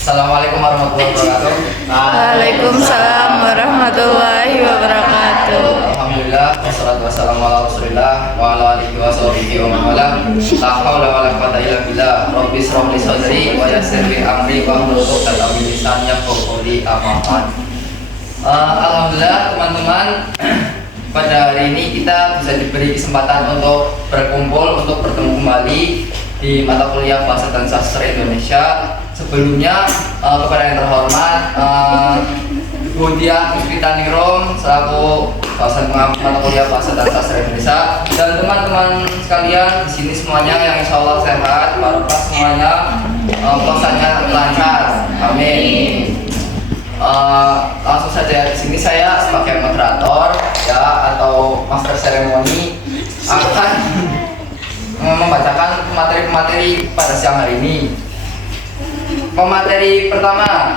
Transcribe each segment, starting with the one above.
Assalamualaikum warahmatullahi wabarakatuh. Waalaikumsalam warahmatullahi wabarakatuh. Alhamdulillah, wassalatu wassalamu ala Rasulillah wa ala alihi wa sahbihi wa man wala. La haula wa la quwwata illa billah. Rabbi shrah li sadri wa yassir li amri wa hlul 'uqdatam min lisani yafqahu qawli. Amma ba'd. Alhamdulillah teman-teman, pada hari ini kita bisa diberi kesempatan untuk berkumpul, untuk bertemu kembali di mata kuliah Bahasa dan Sastra Indonesia. Sebelumnya kepada yang terhormat Bu Diah Puspitaningrum selaku dosen pengampu mata kuliah Bahasa dan Sastra Indonesia, dan teman-teman sekalian di sini semuanya yang insya Allah sehat, barokah semuanya, puasanya lancar, amin. Langsung saja di sini saya sebagai moderator ya atau master seremoni akan membacakan materi-materi pada siang hari ini. Pemateri pertama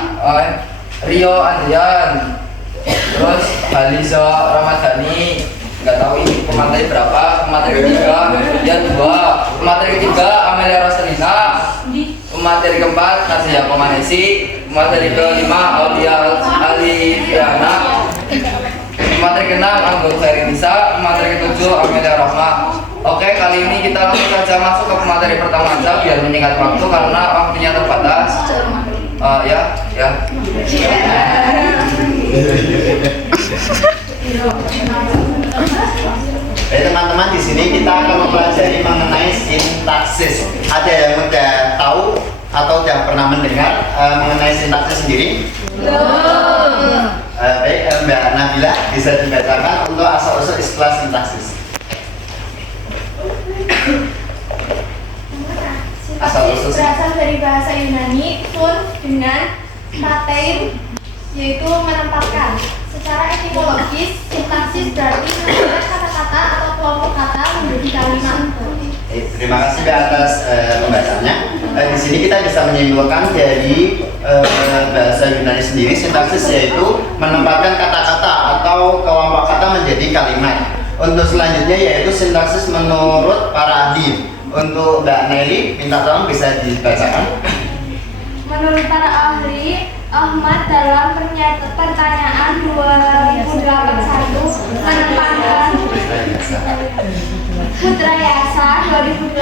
Rio Andrian, terus Haliza Ramadhani, nggak tahu ini pemateri berapa. Pemateri ketiga dia 2, pemateri ketiga Amelia Roselina, pemateri keempat Nadia Pemanesi, pemateri kelima Aulia Alifiana, pemateri keenam Anggur Ferinisa, pemateri ketujuh Amelia Rahma. Oke, kali ini kita langsung saja masuk ke pemateri pertama aja biar menyingkat waktu karena waktunya terbatas. Ya. Baik teman-teman, di sini kita akan mempelajari mengenai sintaksis. Ada yang udah tahu atau udah pernah mendengar mengenai sintaksis sendiri? Baik, Mbak Nabila bisa dibacakan untuk asal-usul istilah sintaksis. Sintaksis berasal dari bahasa Yunani sun dengan patein, yaitu menempatkan. Secara etimologis, sintaksis berarti menempatkan kata-kata atau kelompok kata menjadi kalimat. Terima kasih Mbak atas pembacaannya. Di sini kita bisa menyimpulkan dari bahasa Yunani sendiri, sintaksis yaitu menempatkan kata-kata atau kelompok kata menjadi kalimat. Untuk selanjutnya yaitu sintaksis menurut para ahli. Untuk Mbak Nelly, minta tolong bisa dibacakan. Menurut para ahli, Ahmad dalam pertanyaan 2081 menempatkan Putra Yasa 2081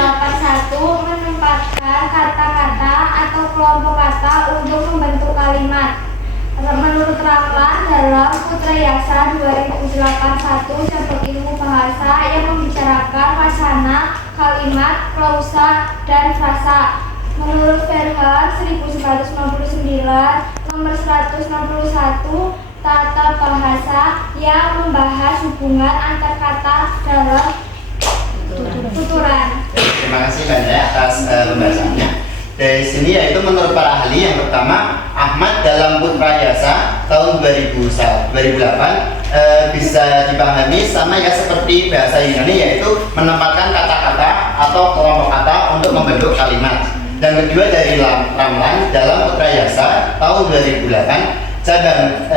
menempatkan kata-kata atau kelompok kata untuk membentuk kalimat. Menurut Ramlan dalam Putra Yasa 2081 cabang ilmu bahasa yang membicarakan wacana, kalimat, klausa, dan frasa. Menurut Verhoeven 1999 nomor 161 tata bahasa yang membahas hubungan antar kata dalam tuturan. Terima kasih banyak atas pembahasannya. Dari sini yaitu menurut para ahli, yang pertama Ahmad dalam Putra Yasa tahun 2008 bisa dipahami sama ya seperti bahasa Yunani, yaitu menempatkan kata-kata atau kelompok kata untuk membentuk kalimat. Dan kedua dari Ramlan dalam Putra Yasa tahun 2008 cabang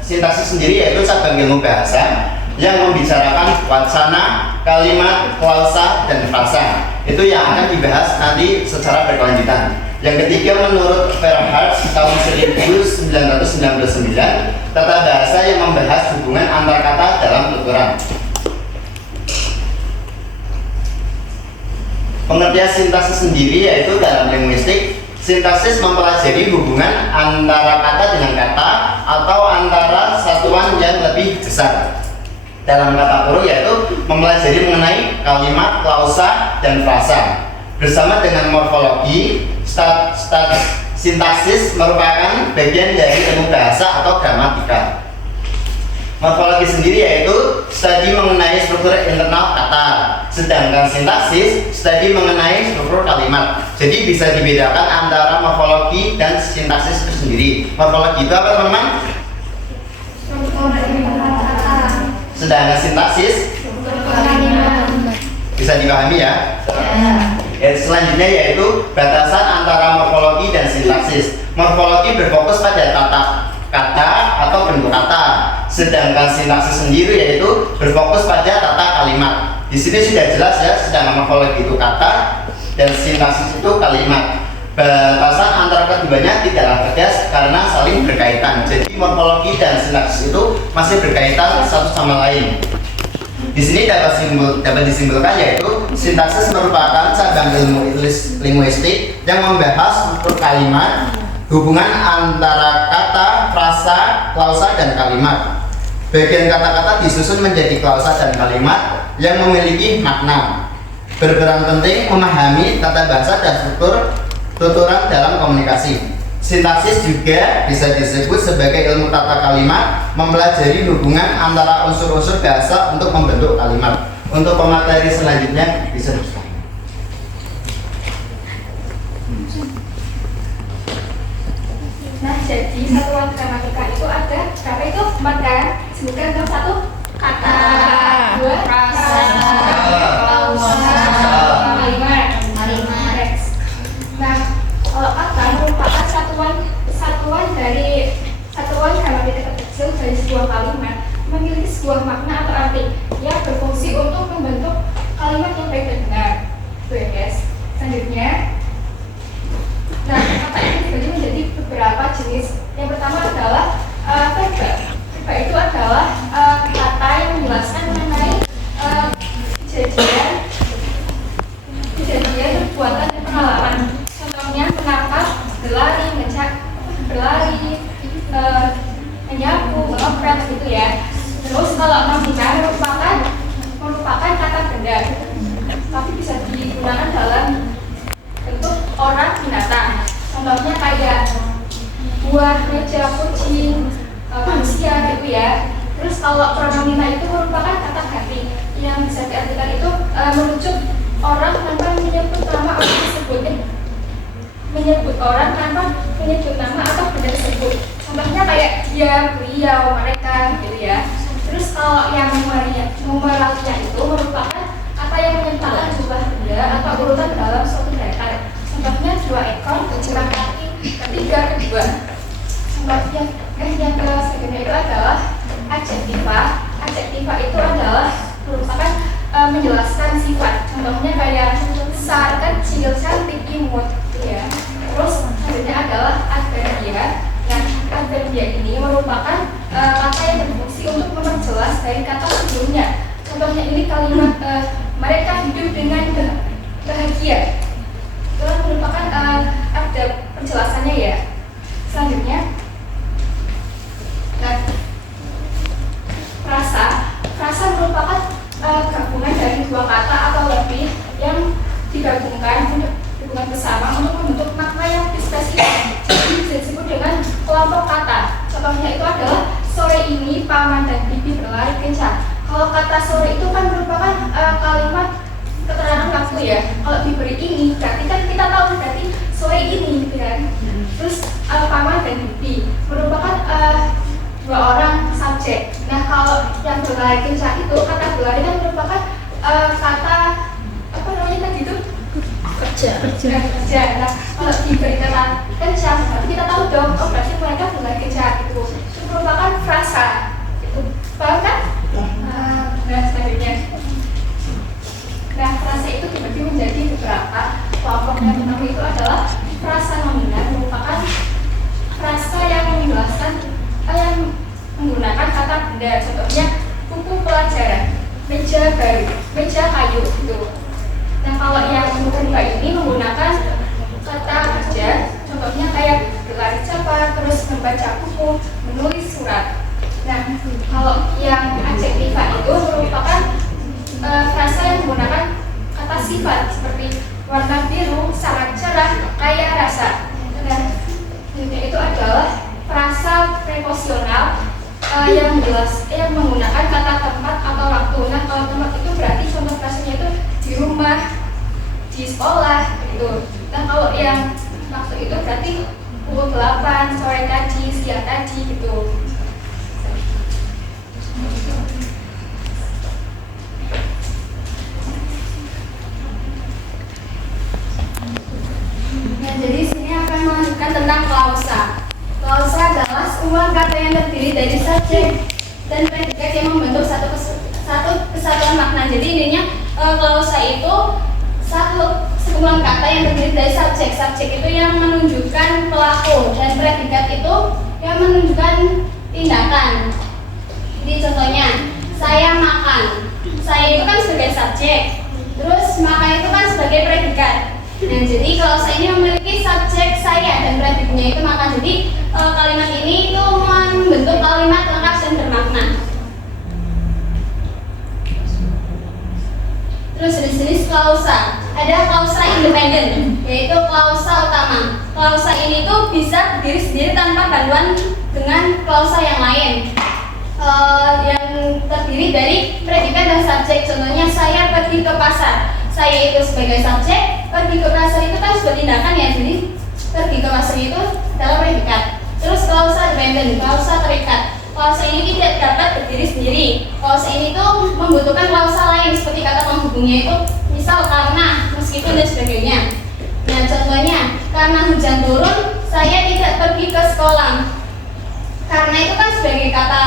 sintaksis sendiri yaitu cabang ilmu bahasa yang membicarakan wacana, kalimat, klausa, dan frasa. Itu yang akan dibahas nanti secara berkelanjutan. Yang ketiga menurut Verhoeven tahun 1999 tata bahasa yang membahas hubungan antar kata dalam tuturan. Pengertian sintaksis sendiri yaitu dalam linguistik, sintaksis mempelajari hubungan antara kata dengan kata atau antara satuan yang lebih besar. Dalam kata kurung yaitu mempelajari mengenai kalimat, klausa, dan frasa. Bersama dengan morfologi, sintaksis merupakan bagian dari ilmu bahasa atau gramatika. Morfologi sendiri yaitu studi mengenai struktur internal kata, sedangkan sintaksis studi mengenai struktur kalimat. Jadi bisa dibedakan antara morfologi dan sintaksis itu sendiri. Morfologi itu apa teman-teman? Sedangkan sintaksis bisa dipahami ya? Selanjutnya yaitu batasan antara morfologi dan sintaksis. Morfologi berfokus pada tata kata atau bentuk kata, sedangkan sintaksis sendiri yaitu berfokus pada tata kalimat. Di sini sudah jelas ya, sedangkan morfologi itu kata dan sintaksis itu kalimat. Batasan antara keduanya tidaklah karena saling berkaitan. Jadi morfologi dan sintaksis itu masih berkaitan satu sama lain. Di sini dapat disimpulkan yaitu sintaksis merupakan cabang ilmu linguistik yang membahas struktur kalimat, hubungan antara kata, frasa, klausa, dan kalimat. Bagian kata-kata disusun menjadi klausa dan kalimat yang memiliki makna. Berperan penting memahami tata bahasa dan struktur tuturan dalam komunikasi. Sintaksis juga bisa disebut sebagai ilmu tata kalimat, mempelajari hubungan antara unsur-unsur bahasa untuk membentuk kalimat. Untuk pemateri selanjutnya bisa disebut. Nah, jadi satuan gramatika itu ada berapa itu? 4 kan? Sebutkan dong. 1 kata, 2 frasa, klausa, kalimat. Nah, kalau kata merupakan satuan gramatika terkecil dari sebuah kalimat, memiliki sebuah makna atau arti yang berfungsi untuk membentuk kalimat yang baik dan benar. Itu ya guys. Selanjutnya, nah, kata ini dibagi menjadi beberapa jenis. Yang pertama adalah verba. Verba itu adalah kata yang menjelaskan mengenai kejadian, perbuatan, dan pengalaman. Contohnya menangkap, berlari, menyapu, mengopret gitu ya. Terus kalau nominal merupakan kata benda, tapi bisa digunakan dalam bentuk orang, binatang. Contohnya kayak buah, meja, kucing, manusia gitu ya. Terus kalau pronomina itu merupakan kata ganti yang bisa diartikan itu merujuk orang tanpa menyebut nama orang tersebut, menyebut orang tanpa menyebut nama atau benda tersebut. Contohnya kayak dia, beliau, mereka gitu ya. Terus kalau yang numeralnya itu merupakan kata yang menyatakan jumlah benda atau urutan dalam suatu data. Contohnya 2 ekor, 2 kaki, 3, 2. Contohnya yang selanjutnya itu adalah adjektiva. Adjektiva itu adalah merupakan menjelaskan sifat. Contohnya kayak besar, kecil, cantik, imut, gitu ya. Terus selanjutnya adalah adverbia. Nah, adverbia ini merupakan kata yang berfungsi untuk memperjelas dari kata sebelumnya. Contohnya ini kalimat mereka hidup dengan bahagia. Itu merupakan ada penjelasannya ya. Selanjutnya, nah, frasa merupakan gabungan dari 2 kata atau lebih yang digabungkan bersama untuk membentuk makna yang spesifik. Jadi bisa disebut dengan kelompok kata. Contohnya itu adalah sore ini paman dan bibi berlari kencang. Kalau kata sore itu kan merupakan kalimat keterangan waktu ya. Kalau diberi ini berarti kan kita tahu berarti sore ini gitu kan. Terus paman dan bibi merupakan 2 orang subjek. Nah, kalau yang berlari kencang itu kata berlari kan merupakan kata apa namanya tadi itu kerja. Nah, kalau diberi kata kencang berarti kita tahu dong, oh berarti mereka berlari kencang itu merupakan frasa. Itu paham kan? Nah, selanjutnya. Nah, frasa itu dibagi menjadi beberapa kelompok. Yang pertama itu adalah frasa nominal, merupakan frasa yang menjelaskan yang menggunakan kata benda. Contohnya buku pelajaran, meja baru, meja kayu gitu. Nah, kalau yang kedua ini menggunakan kata kerja. Contohnya kayak berlari cepat, terus membaca buku, menulis surat. Nah, kalau yang adjektiva itu merupakan frasa yang menggunakan kata sifat seperti warna biru, sangat cerah, kaya rasa. Dan itu adalah frasa preposisional yang menggunakan kata tempat atau waktu. Nah, kalau tempat itu berarti contoh frasanya itu di rumah, di sekolah gitu. Nah, kalau yang waktu itu berarti pukul 8, sore tadi, siang tadi gitu. Nah, jadi sini akan melanjutkan tentang klausa. Klausa adalah sebuah kata yang terdiri dari subjek dan predikat yang membentuk satu kesatuan makna. Jadi intinya klausa itu satu sekumpulan kata yang terdiri dari subjek. Subjek itu yang menunjukkan pelaku dan predikat itu yang menunjukkan tindakan. Jadi contohnya, saya makan. Saya itu kan sebagai subjek, terus makan itu kan sebagai predikat. Nah, jadi kalau saya ini memiliki subjek saya dan predikatnya itu makan. Jadi kalimat ini itu membentuk kalimat lengkap dan bermakna. Terus jenis-jenis klausa. Ada klausa independen, yaitu klausa utama. Klausa ini tuh bisa berdiri sendiri tanpa bantuan dengan klausa yang lain. Yang terdiri dari predikat dan subjek. Contohnya, saya pergi ke pasar. Saya itu sebagai subjek, pergi ke pasar itu kan sebuah tindakan ya. Jadi pergi ke pasar itu adalah predikat. Terus klausa dependen, klausa terikat. Klausa ini tidak dapat berdiri sendiri. Klausa ini tuh membutuhkan klausa lain seperti kata penghubungnya itu, misal karena, meskipun dan sebagainya. Nah, contohnya, karena hujan turun, saya tidak pergi ke sekolah. Karena itu kan sebagai kata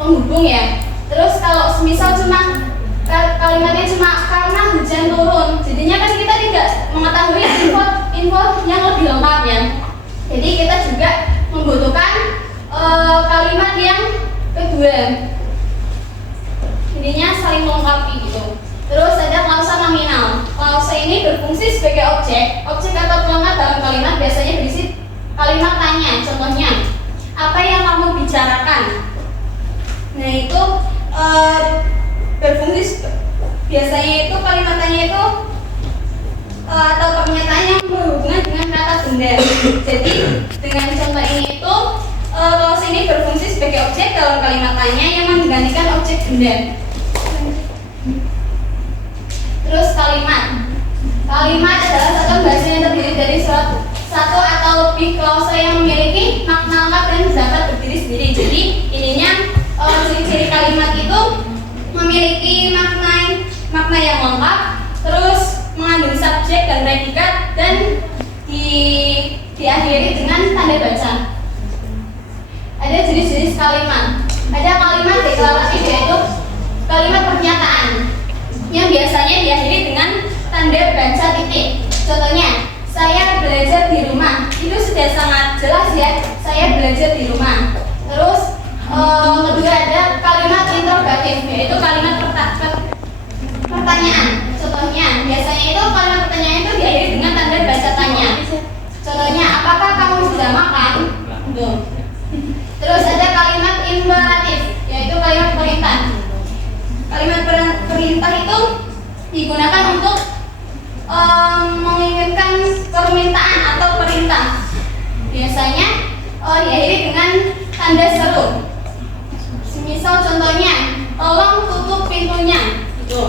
penghubung ya. Terus kalau misal cuma kalimatnya cuma karena hujan turun, jadinya kan kita tidak mengetahui info yang lebih lengkap ya. Jadi kita juga membutuhkan kalimat yang kedua, intinya saling melengkapi gitu. Terus ada klausa nominal. Klausa ini berfungsi sebagai objek atau pelengkap dalam kalimat, biasanya berisi kalimat tanya. Contohnya, apa yang kamu bicarakan? Nah itu berfungsi biasanya itu kalimat tanya itu atau pernyataan yang berhubungan dengan kata benda. Jadi dengan contoh ini itu klausa ini berfungsi sebagai objek dalam kalimat tanya yang menggantikan objek benda. Terus kalimat adalah satu bahasa yang terdiri dari satu atau lebih klausa yang memiliki makna lengkap dan dapat berdiri sendiri. Jadi ininya ciri-ciri kalimat itu memiliki makna yang lengkap, terus mengandung subjek dan predikat, dan diakhiri dengan tanda baca. Ada jenis-jenis kalimat. Ada kalimat deklaratif, yaitu kalimat pernyataan yang biasanya diakhiri dengan tanda baca titik. Contohnya, saya belajar di rumah. Itu sudah sangat jelas ya, saya belajar di rumah. Terus kedua ada kalimat interrogatif, yaitu kalimat pertanyaan. Contohnya, biasanya itu kalimat pertanyaan itu diakhiri dengan tanda baca tanya. Contohnya, apakah kamu sudah makan? Tuh. Terus ada kalimat imperatif, yaitu kalimat perintah. Kalimat perintah itu digunakan untuk menginginkan permintaan atau perintah. Biasanya diakhiri dengan tanda seru. Misal contohnya, tolong tutup pintunya. Gitu.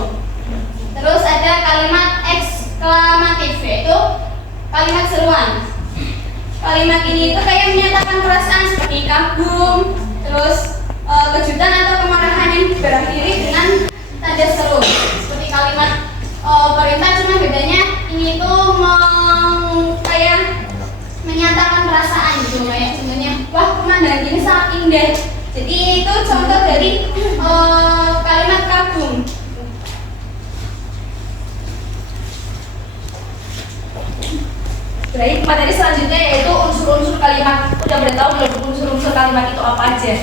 Terus ada kalimat eksklamatif, yaitu kalimat seruan. Kalimat ini itu kayak menyatakan perasaan seperti kagum, terus kejutan atau kemarahan yang berakhiri dengan tanda seru. Seperti kalimat perintah, cuma bedanya ini tuh kayak menyatakan perasaan gitu, kayak contohnya, wah pemandangan ini sangat indah. Jadi itu contoh dari kalimat kagum. Baik, materi selanjutnya yaitu unsur-unsur kalimat. Udah pada tahu belum unsur-unsur kalimat itu apa aja?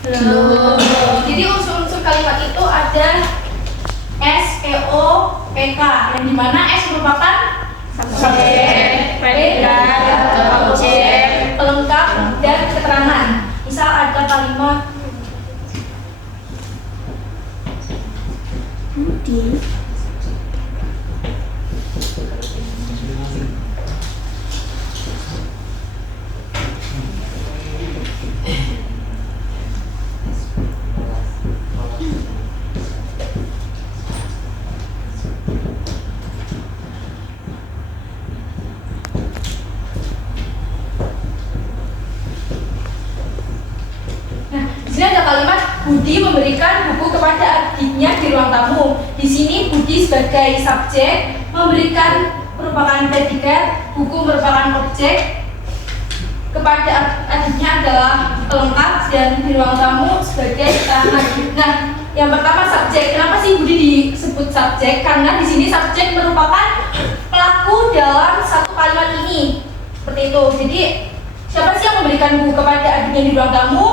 Belum. Jadi unsur-unsur kalimat itu ada S, P, O, P, K. Yang dimana S merupakan subjek, predikat, objek, pelengkap, dan keterangan. Misal ada kalimat Budi memberikan buku kepada adiknya di ruang tamu. Di sini Budi sebagai subjek, memberikan merupakan predikat, buku merupakan objek, kepada adiknya adalah pelengkap, dan di ruang tamu sebagai keterangan. Nah, yang pertama subjek. Kenapa sih Budi disebut subjek? Karena di sini subjek merupakan pelaku dalam satu kalimat ini. Seperti itu. Jadi siapa sih yang memberikan buku kepada adiknya di ruang tamu.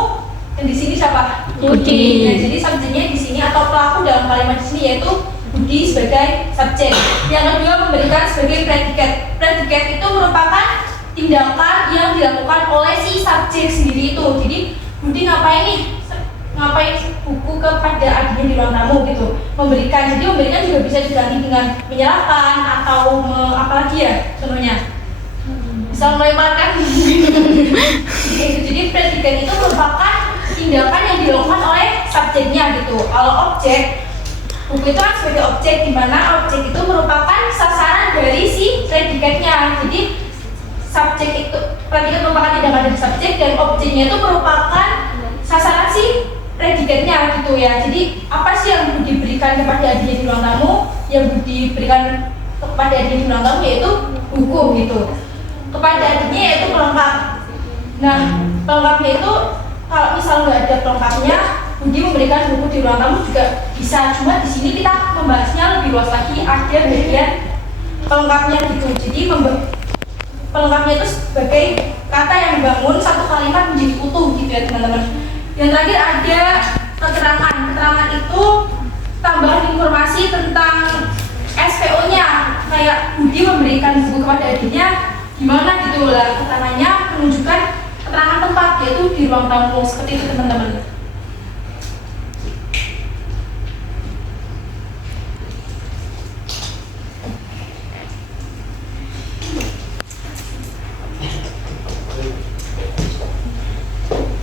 Dan di sini siapa? Budi. Nah, jadi subjeknya di sini atau pelaku dalam kalimat di sini yaitu Budi sebagai subjek. Yang kedua memberikan sebagai predikat. Predikat itu merupakan tindakan yang dilakukan oleh si subjek sendiri itu. Jadi Budi ngapain nih? Ngapain buku kepada adiknya di ruang tamu gitu? Memberikan. Jadi memberikan juga bisa diganti dengan menyerahkan atau apalagi ya contohnya. Bisa melemparkan. Jadi predikat itu merupakan tindakan yang dilakukan oleh subjeknya gitu. Kalau objek, buku itu kan sebagai objek, di mana objek itu merupakan sasaran dari si predikatnya. Jadi subjek itu, predikat merupakan tindakan dari subjek dan objeknya itu merupakan sasaran si predikatnya gitu ya. Jadi apa sih yang diberikan kepada adiknya di ruang tamu? Yang diberikan kepada adiknya di ruang tamu yaitu buku gitu. Kepada adiknya yaitu pelengkap. Nah, pelengkapnya itu kalau misal nggak ada pelengkapnya, Budi memberikan buku di ruang tamu juga bisa. Cuma di sini kita membahasnya lebih luas lagi, ada bagian pelengkapnya gitu. Jadi pelengkapnya itu sebagai kata yang membangun satu kalimat menjadi utuh gitu ya teman-teman. Yang terakhir ada keterangan. Keterangan itu tambahan informasi tentang SPO-nya. Kayak Budi memberikan buku kepada adiknya, gimana gitu lah. Keterangannya menunjukkan keterangan tempat yaitu di ruang tamu seperti itu teman-teman.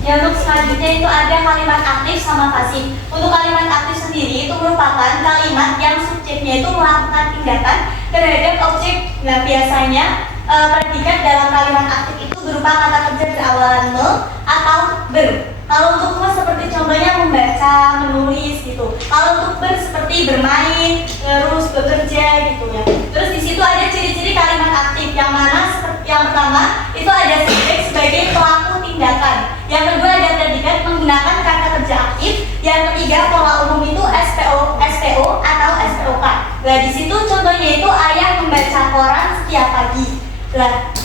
Ya, untuk selanjutnya itu ada kalimat aktif sama pasif. Untuk kalimat aktif sendiri itu merupakan kalimat yang subjeknya itu melakukan tindakan terhadap objek. Nah, biasanya predikat dalam kalimat aktif itu berupa kata kerja berawalan me atau ber. Kalau untuk me seperti contohnya membaca, menulis gitu. Kalau untuk ber seperti bermain, terus bekerja gitu ya. Terus di situ ada ciri-ciri kalimat aktif yang mana seperti yang pertama itu ada subjek sebagai pelaku tindakan. Yang kedua ada predikat menggunakan kata kerja aktif. Yang ketiga pola umum itu SPO atau SPOK. Nah di situ contohnya itu ayah membaca koran setiap pagi. Nah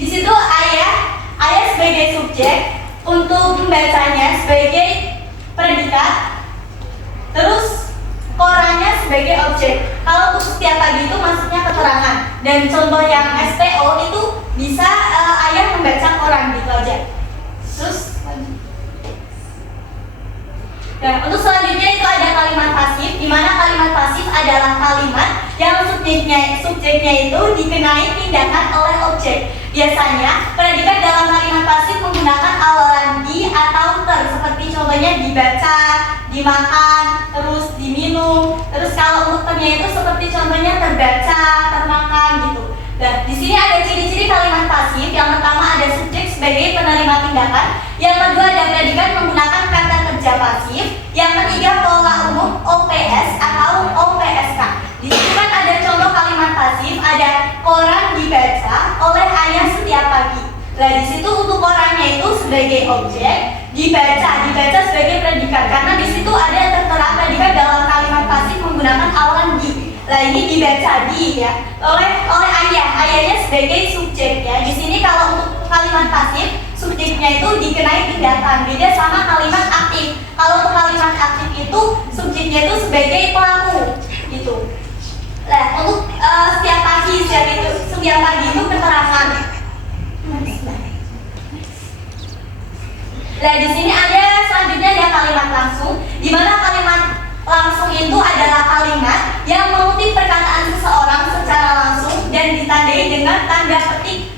di situ ayah sebagai subjek, untuk membacanya sebagai predikat, terus korannya sebagai objek. Kalau untuk setiap pagi itu maksudnya keterangan. Dan contoh yang SPO itu bisa ayah membaca koran gitu aja. Terus nah, untuk selanjutnya itu ada kalimat pasif, di mana kalimat pasif adalah kalimat yang subjeknya itu dikenai tindakan oleh objek. Biasanya predikat dalam kalimat pasif menggunakan awalan di atau ter, seperti contohnya dibaca, dimakan, terus diminum. Terus kalau untuk ternya itu seperti contohnya terbaca, termakan gitu. Nah, di sini ada ciri-ciri kalimat pasif. Yang pertama ada subjek sebagai penerima tindakan. Yang kedua ada predikat menggunakan kata kerja pasif. Yang ketiga pola umum OPS atau OPSK. Di sini kan ada contoh kalimat pasif, ada koran dibaca oleh ayah setiap pagi. Nah, di situ untuk korannya itu sebagai objek, dibaca sebagai predikat karena di situ ada tertera predikat dalam kalimat pasif menggunakan awalan di. Nah ini dibaca di ya oleh ayahnya sebagai subjek ya. Di sini kalau untuk kalimat pasif subjeknya itu dikenai tindakan, beda sama kalimat aktif. Kalau untuk kalimat aktif itu subjeknya itu sebagai pelaku gitu. Nah untuk setiap pagi itu keterangan. Nah di sini ada selanjutnya ada kalimat langsung, di mana kalimat langsung itu adalah kalimat yang mengutip perkataan seseorang secara langsung dan ditandai dengan tanda petik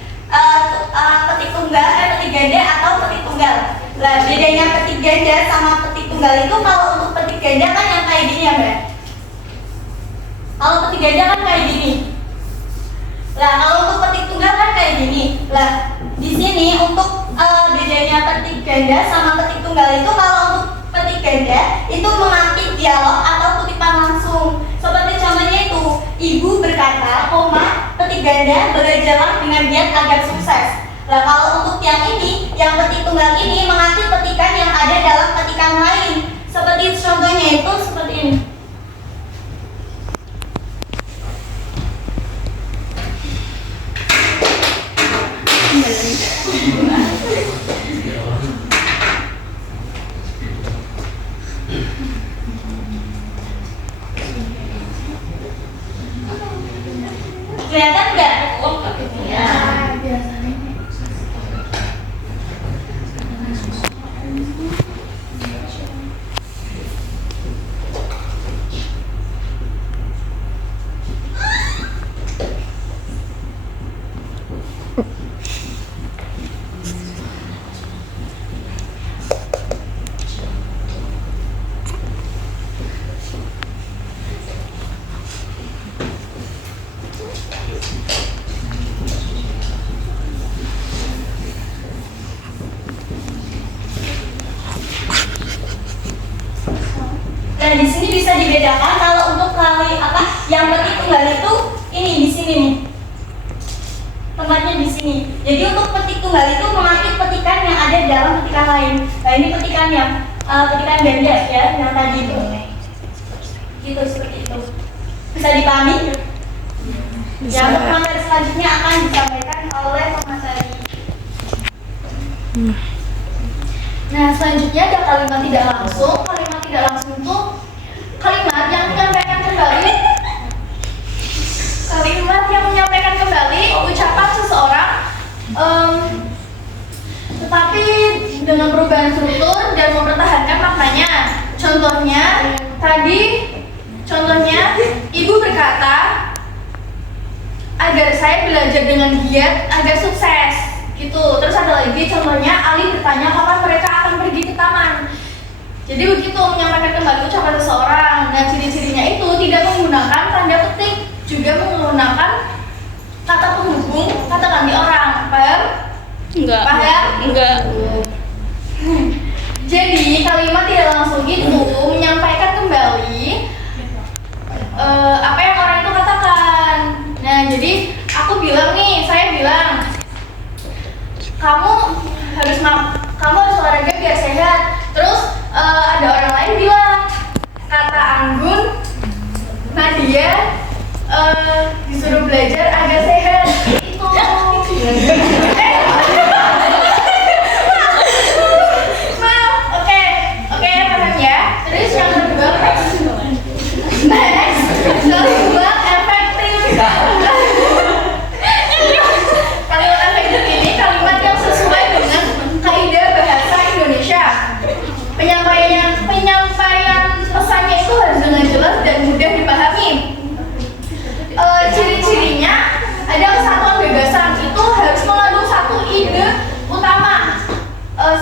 petik ganda atau petik tunggal. Nah, bedanya petik ganda sama petik tunggal itu kalau untuk petik ganda kan yang kayak gini ya, Mbak. Kalau petik ganda kan kayak gini. Nah, kalau untuk petik tunggal kan kayak gini. Nah, di sini untuk bedanya petik ganda sama petik tunggal itu kalau untuk petik ganda itu mengambil dialog atau kutipan langsung. Seperti contohnya itu, ibu berkata, petik ganda belajarlah dengan giat agar sukses. Nah kalau untuk yang ini, yang petik tunggal ini mengambil petikan yang ada dalam petikan lain. Seperti contohnya itu seperti ini. Kelihatan nggak? Ya, biasanya. Nah, di sini bisa dibedakan kalau untuk kali apa yang petik tunggal itu ini di sini nih. Tempatnya di sini. Jadi untuk petik tunggal itu mengakui petikan yang ada dalam petikan lain. Nah, ini petikan yang petikan ganda ya, yang tadi itu. Gitu seperti itu. Bisa dipahami? Ya, untuk materi selanjutnya akan disampaikan oleh pemateri. Nah, selanjutnya ada kalimat tidak langsung. Kalimat tidak langsung itu kalimat yang menyampaikan kembali ucapan seseorang, tetapi dengan perubahan struktur dan mempertahankan maknanya. Contohnya, ibu berkata, agar saya belajar dengan giat agar sukses. Gitu. Terus ada lagi contohnya, Ali bertanya kapan mereka akan pergi ke taman. Jadi begitu menyampaikan kembali ucapan seseorang. Nah, ciri-cirinya itu tidak menggunakan tanda petik, juga menggunakan kata penghubung kata ganti orang. Paham? Enggak. Paham? Enggak. Jadi kalimat tidak langsung itu menyampaikan kembali apa yang orang itu katakan. Nah, jadi saya bilang kamu harus olahraga biar sehat. Terus ada orang lain bilang, kata Anggun, Nadia disuruh belajar agar sehat. Itu. Maaf, oke, paham ya. Terus yang kedua, next, kalimat efektif. Kalimat efektif ini kalimat yang sesuai dengan kaidah bahasa Indonesia. Penyampaian pesannya itu harus dengan jelas dan mudah dipahami. Ciri-cirinya ada kesatuan gagasan, itu harus mengandung satu ide utama,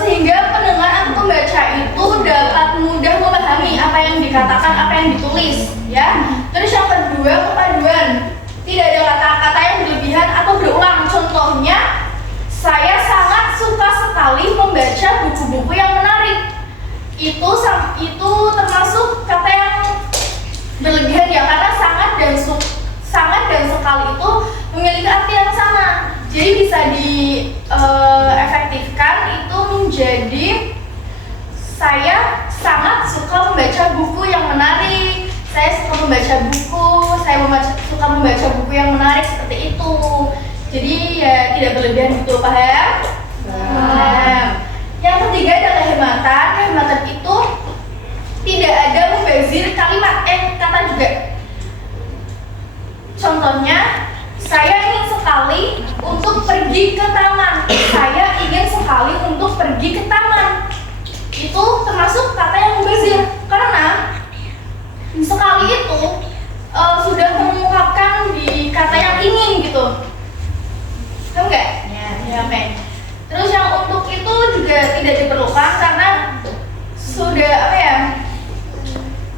sehingga pendengar atau pembaca itu dapat mudah memahami apa yang dikatakan, apa yang ditulis, ya. Terus yang kedua, kepaduan. Tidak ada kata-kata yang berlebihan atau berulang. Contohnya, saya sangat suka sekali membaca buku-buku yang menarik. Itu termasuk kata yang berlebihan ya, karena sangat dan sekali itu memiliki arti yang sama. Jadi bisa diefektifkan itu menjadi saya sangat suka membaca buku yang menarik. Saya suka membaca buku, suka membaca buku yang menarik, seperti itu. Jadi ya tidak berlebihan gitu, paham? Nah, yang ketiga ada kehematan. Kehematan itu tidak ada membazir kata juga. Contohnya, saya ingin sekali untuk pergi ke taman. Saya ingin sekali untuk pergi ke taman. Itu termasuk kata yang membazir, karena sekali itu sudah mengungkapkan di kata yang ingin gitu. Tahu nggak? Ya, oke. Terus yang untuk itu juga tidak diperlukan karena sudah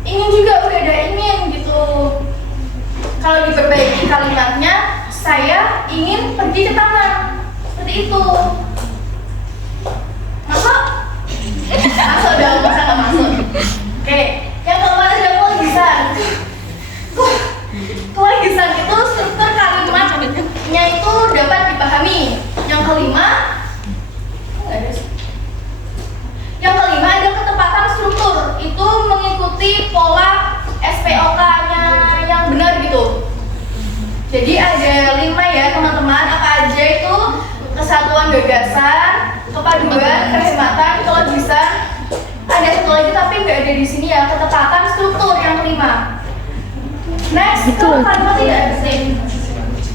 ingin juga udah ada ingin gitu. Kalau diperbaiki kalimatnya, saya ingin pergi ke taman, seperti itu. Masuk dong, masa nggak masuk? Oke, yang keempat ada kolegisan. Kolegisan itu struktur kalimatnya itu dapat dipahami. Yang kelima ada ketepatan struktur, itu mengikuti pola SPOK-nya yang benar gitu. Jadi ada 5 ya teman-teman, apa aja itu? Kesatuan gagasan, kepaduan, kehematan, kelogisan. Ada satu lagi tapi nggak ada di sini ya, ketepatan struktur yang kelima. Next, kalimat tidak efektif.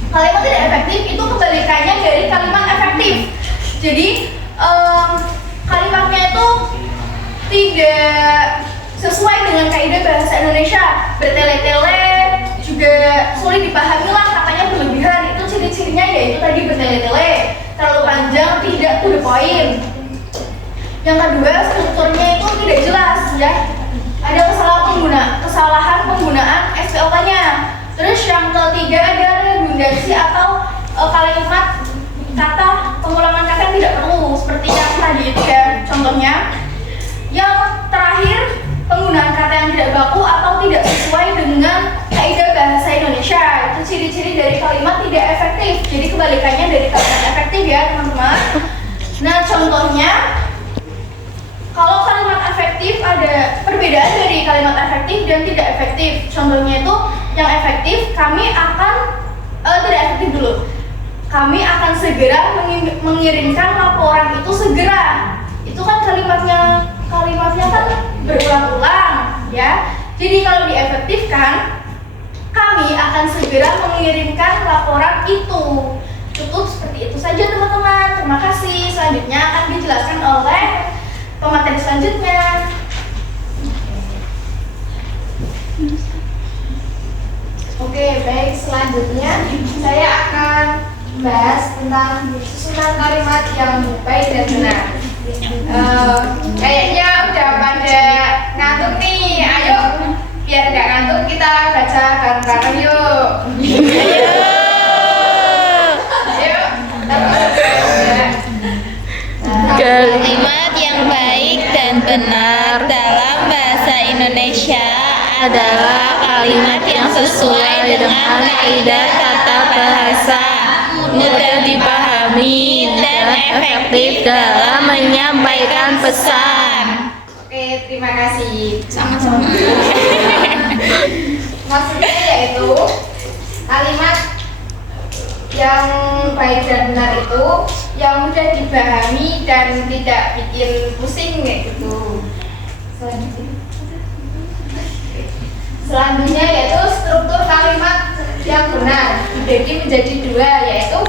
Kalimat tidak efektif itu kebalikannya dari kalimat efektif. Jadi kalimatnya itu tidak sesuai dengan kaidah bahasa Indonesia, bertele-tele, juga sulit dipahami lah, katanya berlebihan. Itu ciri-cirinya yaitu tadi bertele-tele, terlalu panjang, tidak to the point. Yang kedua, strukturnya itu tidak jelas ya. Ada kesalahan penggunaan SPOK-nya. Terus yang ketiga ada redundansi atau kalimat kata pengulangan kata yang tidak perlu seperti yang tadi itu ya contohnya. Yang terakhir, penggunaan kata yang tidak baku atau tidak sesuai dengan kaidah bahasa Indonesia. Itu ciri-ciri dari kalimat tidak efektif. Jadi kebalikannya dari kalimat efektif ya teman-teman. Nah contohnya, kalau kalimat efektif ada perbedaan dari kalimat efektif dan tidak efektif. Contohnya itu yang efektif kami akan tidak efektif dulu. Kami akan segera mengirimkan laporan itu segera. Itu kan kalimatnya kan berulang-ulang ya. Jadi kalau diefektifkan, kami akan segera mengirimkan laporan itu. Cukup seperti itu saja teman-teman. Terima kasih. Selanjutnya akan dijelaskan oleh pemateri selanjutnya. Oke, baik, selanjutnya saya akan bahas tentang susunan kalimat yang baik dan benar. Kayaknya udah pada ngantuk nih. Ayo, biar gak ngantuk kita baca bareng-bareng yuk. Ayo. Kalimat yang baik dan benar dalam bahasa Indonesia adalah kalimat yang sesuai dengan kaidah tata bahasa, mudah dipahami dan efektif dalam menyampaikan pesan. Oke, terima kasih. Sama-sama. Maksudnya yaitu kalimat yang baik dan benar itu yang mudah dipahami dan tidak bikin pusing kayak gitu. Selanjutnya yaitu struktur kalimat yang benar dibagi menjadi dua, yaitu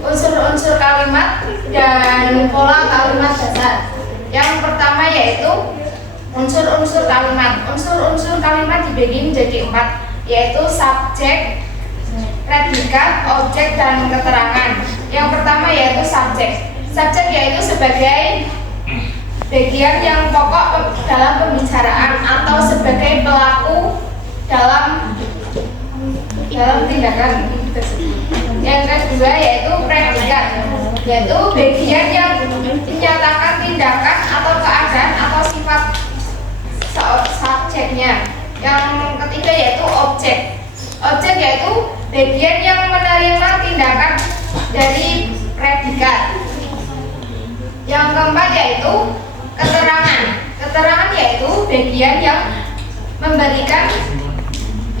unsur-unsur kalimat dan pola kalimat dasar. Yang pertama yaitu unsur-unsur kalimat. Unsur-unsur kalimat dibagi menjadi 4, yaitu subjek, predikat, objek, dan keterangan. Yang pertama yaitu subjek. Subjek yaitu sebagai bagian yang pokok dalam pembicaraan atau sebagai pelaku dalam tindakan tersebut. Yang kedua yaitu predikat, yaitu bagian yang menyatakan tindakan atau keadaan atau sifat subjeknya. Yang ketiga yaitu objek. Objek yaitu bagian yang menerima tindakan dari predikat. Yang keempat yaitu keterangan. Keterangan yaitu bagian yang memberikan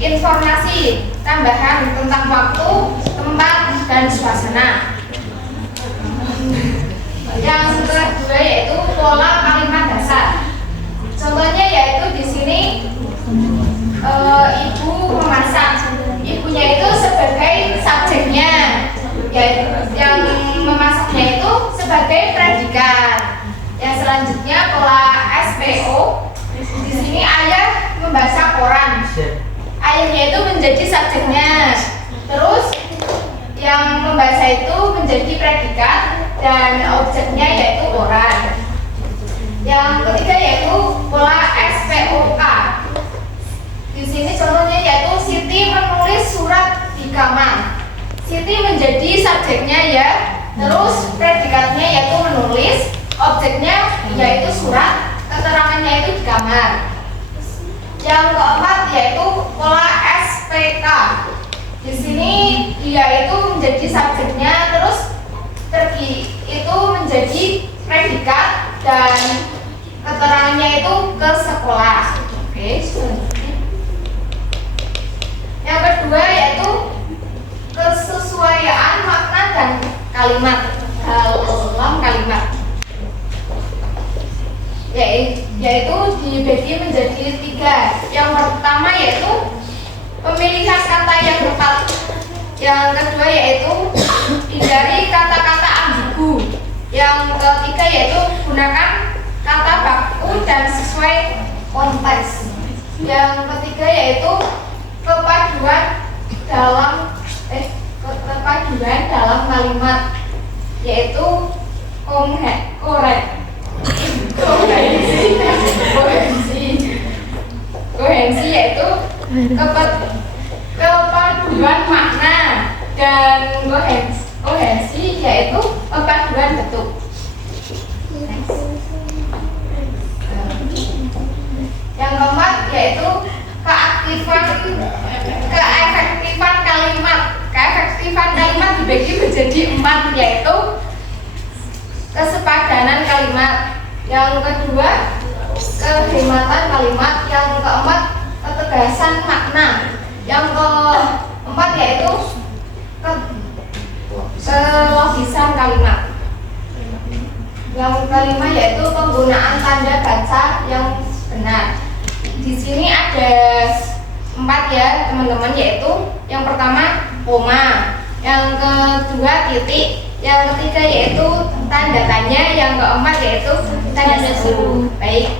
informasi tambahan tentang waktu, tempat, dan suasana. Yang kedua yaitu pola kalimat dasar. Contohnya yaitu di sini ibu memasak. Ibunya itu sebagai subjeknya, yang memasaknya itu sebagai predikat. Yang selanjutnya pola SPO. Di sini ayah membaca koran. Ayahnya itu menjadi subjeknya. Terus yang membaca itu menjadi predikat dan objeknya yaitu koran. Yang ketiga yaitu pola SPOK. Di sini contohnya yaitu Siti menulis surat di kamar. Siti menjadi subjeknya ya. Terus predikatnya yaitu menulis, objeknya yaitu surat, keterangannya itu di kamar. Yang keempat yaitu pola SPK. Di sini dia itu menjadi subjeknya, terus pergi itu menjadi predikat dan keterangannya itu ke sekolah. Oke, selanjutnya. Yang kedua yaitu kesesuaian makna dan kalimat. dalam kalimat, yaitu dibagi menjadi 3. Yang pertama yaitu pemilihan kata yang tepat. Yang kedua yaitu hindari kata-kata ambigu. Yang ketiga yaitu gunakan kata baku dan sesuai konteks. Yang ketiga yaitu kepaduan dalam kalimat, yaitu kohensi yaitu kepaduan makna, dan kohensi yaitu kepaduan bentuk. Yang keempat yaitu keefektifan kalimat. Keefektifan kalimat dibagi menjadi 4, yaitu kesepadanan kalimat. Yang kedua kehematan kalimat. Yang keempat ketegasan makna. Yang keempat yaitu kelogisan kalimat. Yang kelima yaitu penggunaan tanda baca yang benar. Di sini ada 4 ya teman-teman, yaitu yang pertama koma, yang kedua titik, yang ketiga yaitu tanda tanya, yang keempat yaitu tanda seru. Baik.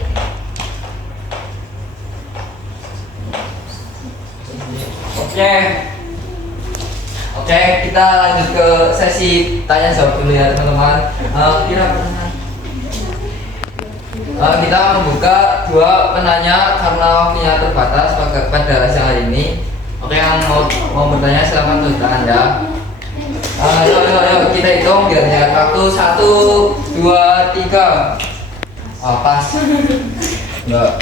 Oke, kita lanjut ke sesi tanya jawab dulu ya teman-teman. Kita membuka 2 penanya karena waktunya terbatas pada siang hari ini. Oke, yang mau bertanya silakan tulis tangan ya. Ayo, kita hitung dengan waktu 1, 2, 3. Pas. Ya,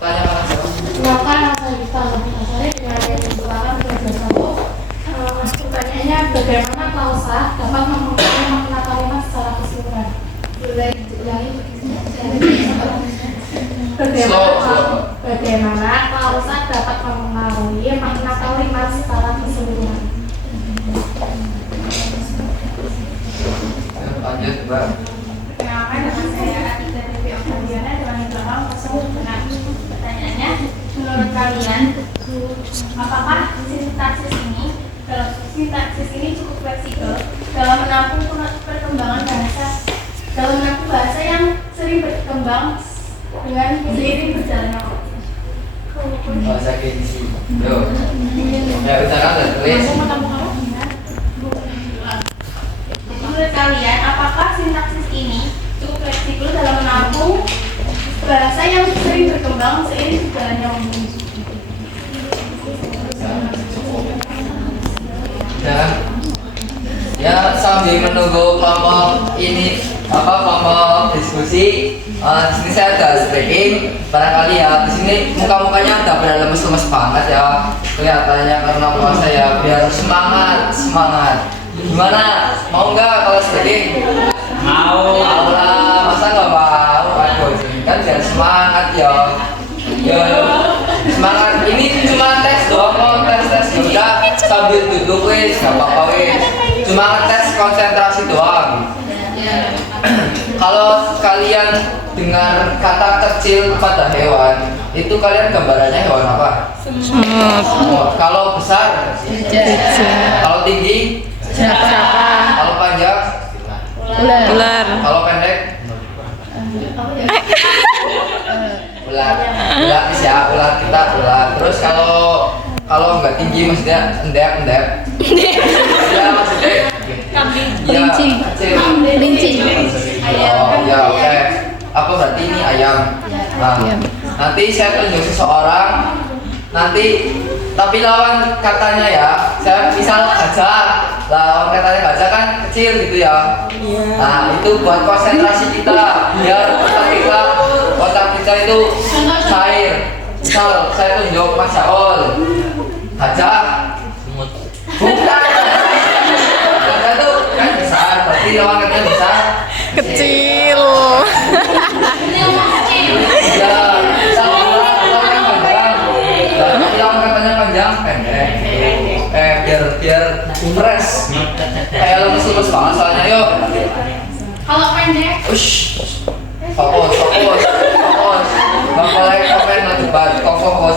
tanya mana siapa? Silakan saya bisa lebih asari dengan silakan pertanyaannya, bagaimana klausa dapat mempengaruhi makna kalimat secara keseluruhan? Boleh diulangi? Bagaimana klausa dapat mempengaruhi makna kalimat secara keseluruhan? Lanjut, Mbak. Perkenalkan, nama saya Atika Dewi Oktaviana dengan internal 0. Pertanyaannya, menurut kalian, apakah sintaksis ini cukup fleksibel dalam menampung perkembangan bahasa yang sering berkembang dengan seiring berjalannya waktu? Bahasa klinisi. Yo. Ya, usahakan dan tulis. Menurut kalian, apakah sintaksis ini cukup fleksibel dalam menampung bahasa yang sering berkembang seiring berjalannya waktu? Ya, sambil menunggu kelompok ini kelompok diskusi, di sini saya ada stretching. Barangkali ya di sini muka-mukanya ada pada lemes-lemes banget ya kelihatannya karena puasa ya, biar semangat. Gimana? Mau nggak kalau stretching? Mau lah, masa nggak mau? Aduh, kan biar semangat ya. Yo, semangat. Ini cuma tes doang kok, tes udah sambil duduk wis, nggak apa-apa wis. Cuma tes konsentrasi doang. Kalau kalian dengar kata kecil pada hewan, itu kalian gambarannya hewan apa? Semut. Kalau besar? Kalau tinggi? Jerapah. Kalau panjang? Ular. Kalau pendek? Ular. Ular ya, ular kita ular. Terus kalau nggak tinggi maksudnya endep. Ya maksudnya Kelinci. Kelinci. Oh ya, oke. Apa berarti ini ayam? Nah, nanti saya tunjuk seseorang. Nanti tapi lawan katanya ya. Saya misal gajah. Lawan katanya gajah kan kecil gitu ya. Nah, itu buat konsentrasi kita. Biar otak kita itu cair. Misal saya tunjuk Mas Syaol. Gajah. Bukan. Gajah tuh kan besar. Berarti lawan katanya besar. Kecil. Ya, sama lawan katanya panjang, pendek. Biar fresh. Kayak lemes-lemes banget soalnya. Yuk. Kalau pendek, Ush. Fokus. Nggak boleh komen atau debat. Fokus.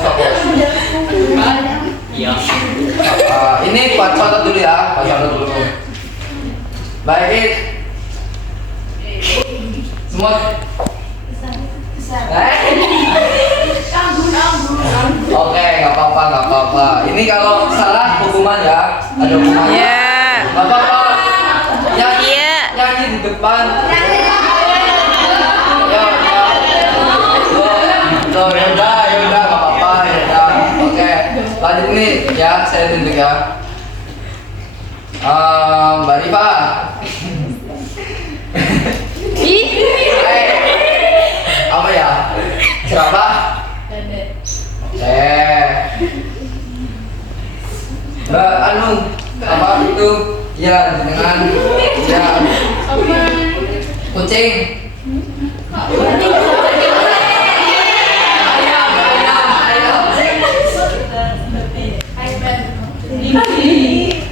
Ini buat contoh dulu ya. Baik. Semut. Oke, nggak apa-apa. Ini kalau salah hukuman ya. Ada hukuman. Ya. Nggak apa-apa. Iya. Nyanyi di depan. Ya udah, nggak apa-apa, ya udah. Oke, lanjut nih ya, saya tunjuk ya. Mbak Rifa. Apa ya? Siapa? Mbak Anu, apa itu? Ya, dengan ya kucing.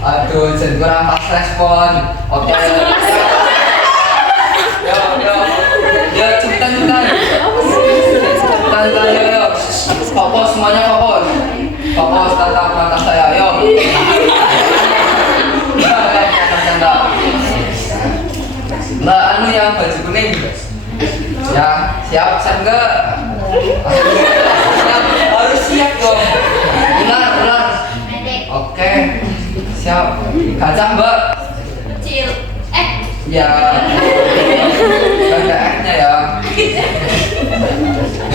Aduh, jadi kurang pas respon. Oke. Yo, cepetan. Yo. Fokus semuanya fokus. Fokus tatap mata saya, yo. Canda. Mbak Anu yang baju kuning. Ya, siap enggak? Harus siap dong. Ular. Oke, siap. Gajah Mbak. kecil. Ya. Ada X-nya ya.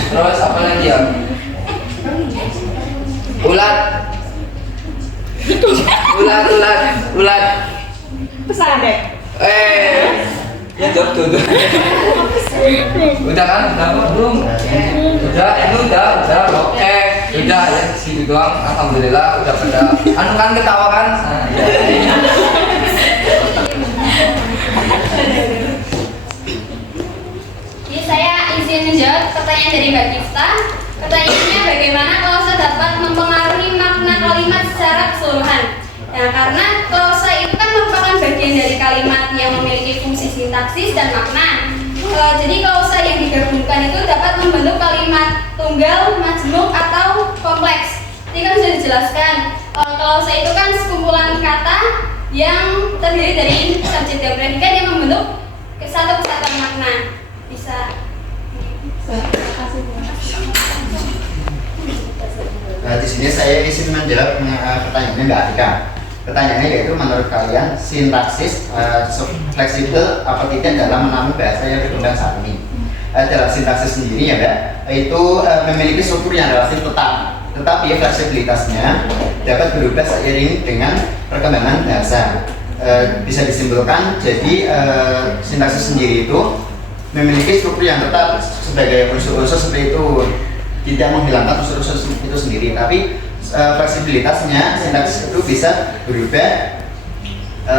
Terus apa lagi ya? Ulat. Pesawat. Ya jawab tuh. Udah kan? Udah kok belum? Udah, ini udah. Oke. Udah ya segitu doang. Alhamdulillah udah pada. Anu kan ketawa kan? Ini saya izin menjawab pertanyaan dari Mbak Gifta. Pertanyaannya bagaimana klausa dapat mempengaruhi makna kalimat secara keseluruhan? Ya, karena klausa itu kan merupakan bagian dari kalimat yang memiliki fungsi sintaksis dan makna. Jadi klausa yang digabungkan itu dapat membentuk kalimat tunggal, majmuk atau kompleks. Ini kan sudah dijelaskan. Klausa itu kan sekumpulan kata yang terdiri dari subjek dan predikat yang membentuk satu kesatuan makna. Bisa. Nah, di sini saya izin menjawab pertanyaannya Mbak Atika. Pertanyaannya yaitu menurut kalian sintaksis fleksibel apa tidak dalam menampung bahasa yang berkembang saat ini? Dalam sintaksis sendiri ya Mbak, itu memiliki struktur yang relatif tetap, tetapi fleksibilitasnya dapat berubah seiring dengan perkembangan bahasa. Bisa disimpulkan jadi sintaksis sendiri itu memiliki struktur yang tetap sebagai unsur-unsur seperti itu, tidak menghilangkan unsur-unsur itu sendiri, tapi fleksibilitasnya sintaksis itu bisa berubah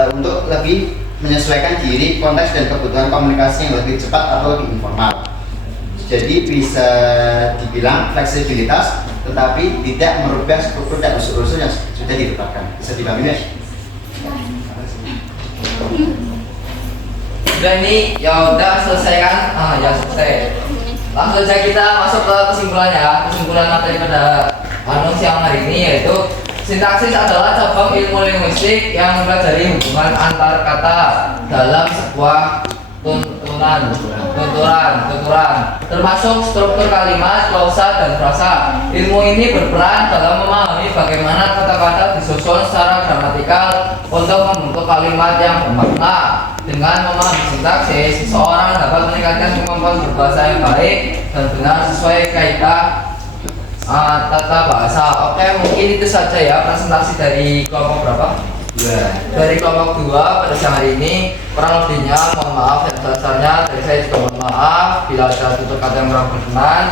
untuk lebih menyesuaikan diri konteks dan kebutuhan komunikasi yang lebih cepat atau lebih informal. Jadi bisa dibilang fleksibilitas tetapi tidak merubah struktur dan unsur-unsur yang sudah ditetapkan. Bisa dipahami ya? Udah nih, ya udah selesai kan? Ya selesai. Langsung saja kita masuk ke kesimpulannya. Kesimpulan materi pada siang hari ini yaitu sintaksis adalah cabang ilmu linguistik yang mempelajari hubungan antar kata dalam sebuah tuturan, termasuk struktur kalimat, klausa, dan frasa. Ilmu ini berperan dalam memahami bagaimana kata-kata disusun secara gramatikal untuk membentuk kalimat yang bermakna. Dengan memahami sintaksis, seseorang dapat meningkatkan kemampuan berbahasa yang baik dan benar sesuai kaidah tata bahasa. Oke, mungkin itu saja ya presentasi dari kelompok berapa? Dari kelompok 2 pada siang hari ini. Kurang lebihnya mohon maaf yang sebesarnya. Dari saya juga mohon maaf bila ada tutur kata yang kurang berkenan.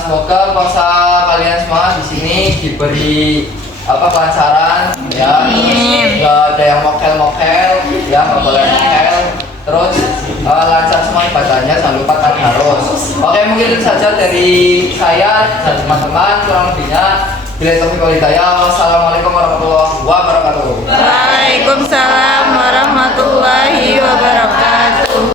Semoga puasa kalian semua di sini diberi kelancaran ya. Nggak ada yang mokel ya, nggak boleh mokel. Terus lancar semua ibadahnya, jangan lupa tadarus. Oke, mungkin itu saja dari saya dan teman-teman. Kurang lebihnya Bila taufiq wal hidayah. Wassalamualaikum warahmatullahi wabarakatuh. Waalaikumsalam warahmatullahi